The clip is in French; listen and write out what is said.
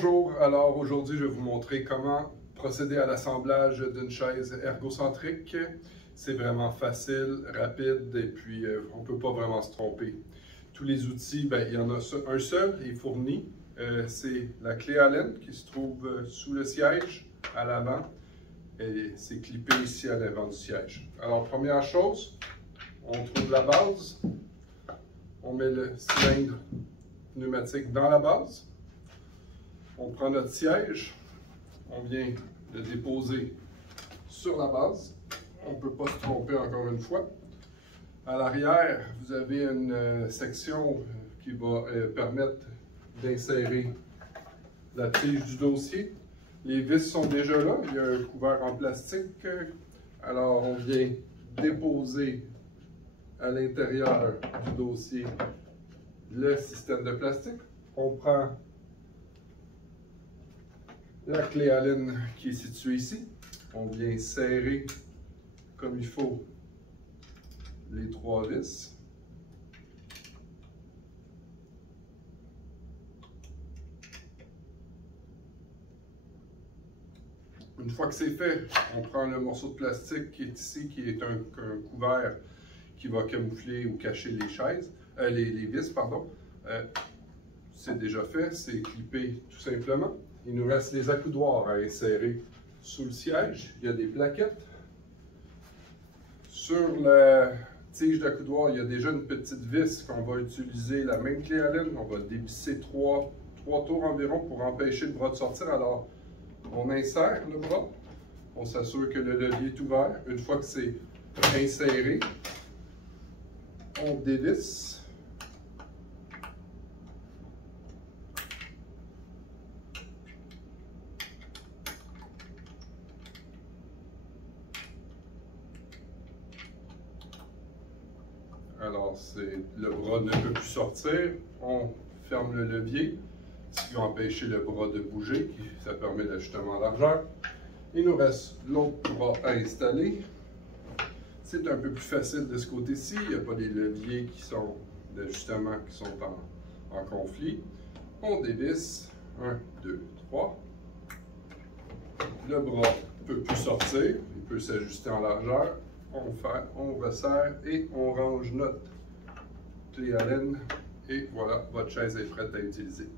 Bonjour, alors aujourd'hui je vais vous montrer comment procéder à l'assemblage d'une chaise ergocentrique. C'est vraiment facile, rapide et puis on ne peut pas vraiment se tromper. Tous les outils, il y en a un seul, il est fourni. C'est la clé Allen qui se trouve sous le siège à l'avant et c'est clippé ici à l'avant du siège. Alors première chose, on trouve la base, on met le cylindre pneumatique dans la base. On prend notre siège, on vient le déposer sur la base. On ne peut pas se tromper encore une fois. À l'arrière, vous avez une section qui va permettre d'insérer la tige du dossier. Les vis sont déjà là, il y a un couvert en plastique. Alors on vient déposer à l'intérieur du dossier le système de plastique. On prend la clé Allen qui est située ici. On vient serrer comme il faut les trois vis. Une fois que c'est fait, on prend le morceau de plastique qui est ici, qui est un couvert qui va camoufler ou cacher les chaises, les vis, pardon. C'est déjà fait, c'est clippé tout simplement. Il nous reste les accoudoirs à insérer sous le siège. Il y a des plaquettes. Sur la tige d'accoudoir, il y a déjà une petite vis qu'on va utiliser, la même clé Allen. On va dévisser trois tours environ pour empêcher le bras de sortir. Alors, on insère le bras. On s'assure que le levier est ouvert. Une fois que c'est inséré, on dévisse. Alors, le bras ne peut plus sortir. On ferme le levier, ce qui va empêcher le bras de bouger. Ça permet l'ajustement en largeur. Il nous reste l'autre bras à installer. C'est un peu plus facile de ce côté-ci. Il n'y a pas des leviers qui sont d'ajustement qui sont en conflit. On dévisse. 1, 2, 3. Le bras ne peut plus sortir. Il peut s'ajuster en largeur. On resserre et on range notre clé Allen et voilà, votre chaise est prête à utiliser.